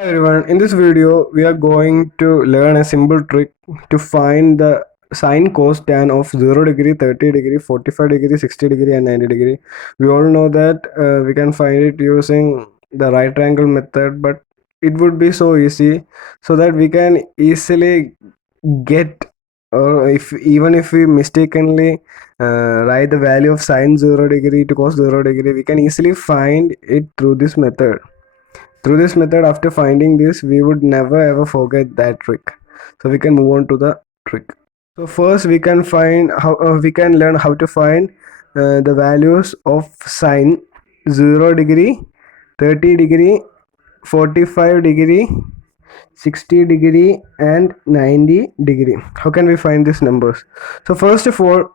Hi everyone, in this video we are going to learn a simple trick to find the sine cos tan of 0 degree, 30 degree, 45 degree, 60 degree and 90 degree. We all know that we can find it using the right triangle method, but it would be so easy so that we can easily get, or if we mistakenly write the value of sine 0 degree to cos 0 degree, we can easily find it through this method. Through this method, after finding this, we would never ever forget that trick. So we can move on to the trick. So first we can find how we can learn how to find the values of sine 0 degree, 30 degree, 45 degree, 60 degree and 90 degree. How can we find these numbers? So first of all,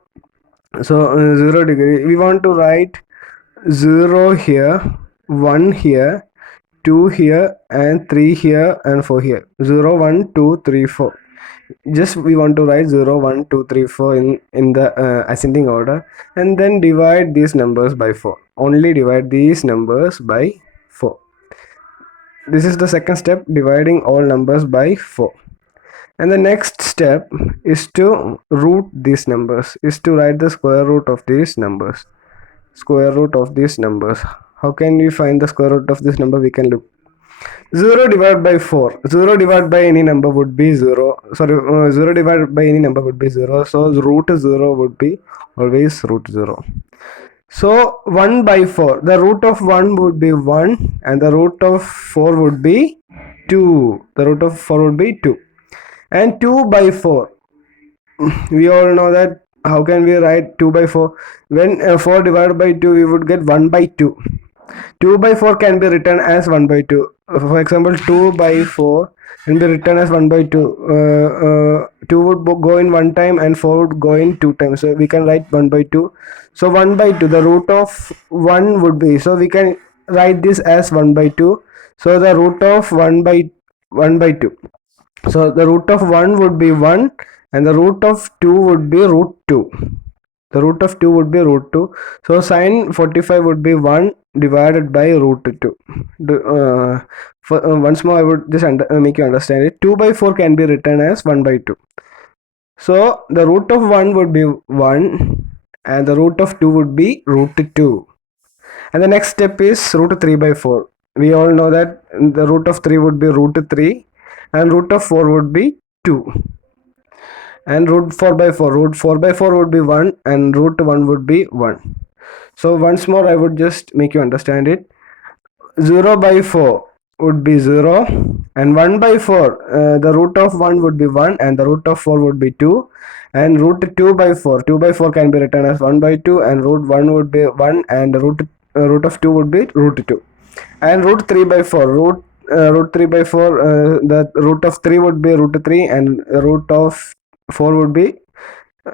0 degree, we want to write 0 here, 1 here, 2 here and 3 here and 4 here. 0 1 2 3 4. Just we want to write 0 1 2 3 4 in the ascending order, and then divide these numbers by 4. Only divide these numbers by 4. This is the second step, dividing all numbers by 4. And the next step is to root these numbers, is to write the square root of these numbers. Square root of these numbers. How can we find the square root of this number? We can look. 0 divided by 4. 0 divided by any number would be 0. Sorry, 0 divided by any number would be 0. So root 0 would be always root 0. So 1 by 4. The root of 1 would be 1 and the root of 4 would be 2. The root of 4 would be 2. And 2 by 4. We all know that. How can we write 2 by 4? When 4 divided by 2, we would get 1 by 2. 2 by 4 can be written as 1 by 2. For example, 2 by 4 can be written as 1 by 2. 2 would go in one time and 4 would go in two times. So we can write 1 by 2. So 1 by 2, the root of 1 would be. So we can write this as 1 by 2. So the root of 1 by 2. So the root of 1 would be 1 and the root of 2 would be root 2. The root of 2 would be root 2. So sine 45 would be 1 divided by root 2. Once more I would just make you understand it. 2 by 4 can be written as 1 by 2. So the root of 1 would be 1 and the root of 2 would be root 2. And the next step is root 3 by 4. We all know that the root of 3 would be root 3 and root of 4 would be 2. And root 4 by 4. Root 4 by 4 would be 1 and root 1 would be 1. So once more I would just make you understand it. 0 by 4 would be 0 and 1 by 4, the root of 1 would be 1 and the root of 4 would be 2, and root 2 by 4. 2 by 4 can be written as 1 by 2 and root 1 would be 1 and the root of 2 would be root 2. And root 3 by 4. Root 3 by 4, the root of 3 would be root 3 and root of 4 would be,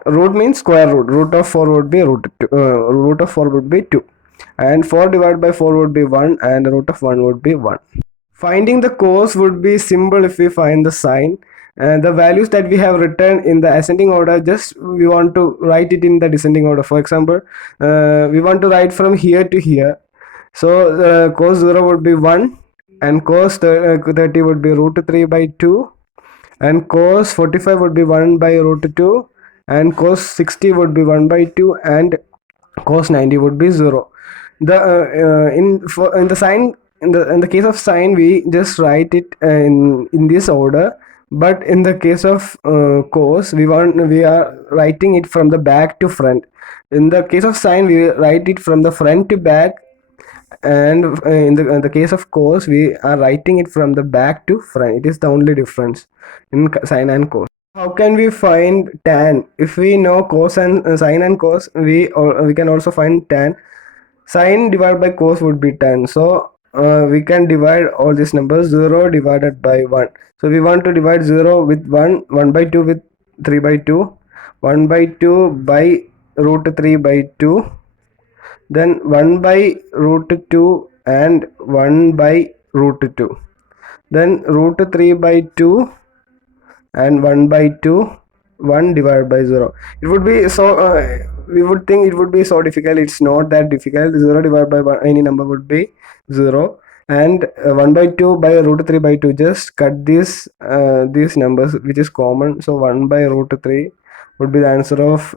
root means square root. Root of 4 would be root 2. Root of 4 would be 2. And 4 divided by 4 would be 1 and the root of 1 would be 1. Finding the cos would be simple if we find the sine. The values that we have written in the ascending order, just we want to write it in the descending order. For example, we want to write from here to here. So cos 0 would be 1 and cos 30 would be root 3 by 2 and cos 45 would be 1 by root 2 and cos 60 would be 1 by 2 and cos 90 would be 0. In the sine, in the case of sine, we just write it in this order, but in the case of cos, we are writing it from the back to front. In the case of sine, we write it from the front to back, and in the case of cos, we are writing it from the back to front. It is the only difference in sine and cos. How can we find tan? If we know cos and sine and cos, we can also find tan. Sine divided by cos would be tan. So we can divide all these numbers. 0 divided by 1. So we want to divide 0 with 1, 1 by 2 with 3 by 2, 1 by 2 by root 3 by 2, then 1 by root 2 and 1 by root 2, then root 3 by 2 and 1 by 2, 1 divided by 0. It would be so, we would think it would be so difficult. It's not that difficult. 0 divided by 1, any number would be 0. and 1 by 2 by root 3 by 2. Just cut these numbers which is common. So 1 by root 3 would be the answer of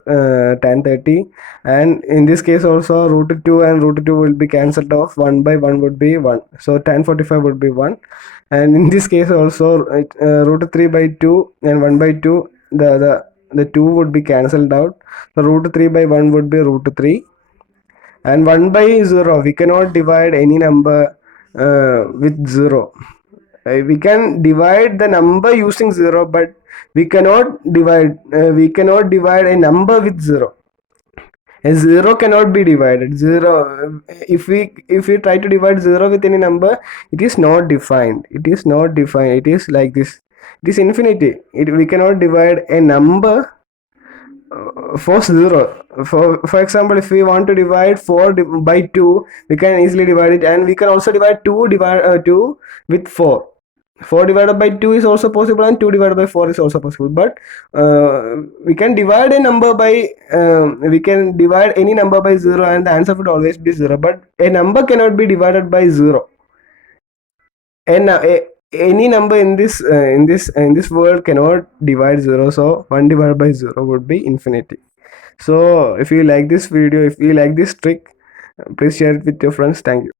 tan 30, and in this case also root 2 and root 2 will be cancelled off. 1 by 1 would be 1, so tan 45 would be 1. And in this case also root 3 by 2 and 1 by 2, the 2 would be cancelled out, so root 3 by 1 would be root 3. And 1 by 0, we cannot divide any number with 0. We can divide the number using 0, but we cannot divide a number with 0. A 0 cannot be divided. 0, if we try to divide 0 with any number, it is not defined. It is like this. It is infinity. We cannot divide a number for 0. For example, if we want to divide 4 by 2, we can easily divide it, and we can also divide 2 with 4. 4 divided by 2 is also possible, and 2 divided by 4 is also possible. But we can divide a number by we can divide any number by 0, and the answer would always be 0. But a number cannot be divided by 0. And any number in this world cannot divide 0, so 1 divided by 0 would be infinity. So if you like this video, if you like this trick, please share it with your friends. Thank you.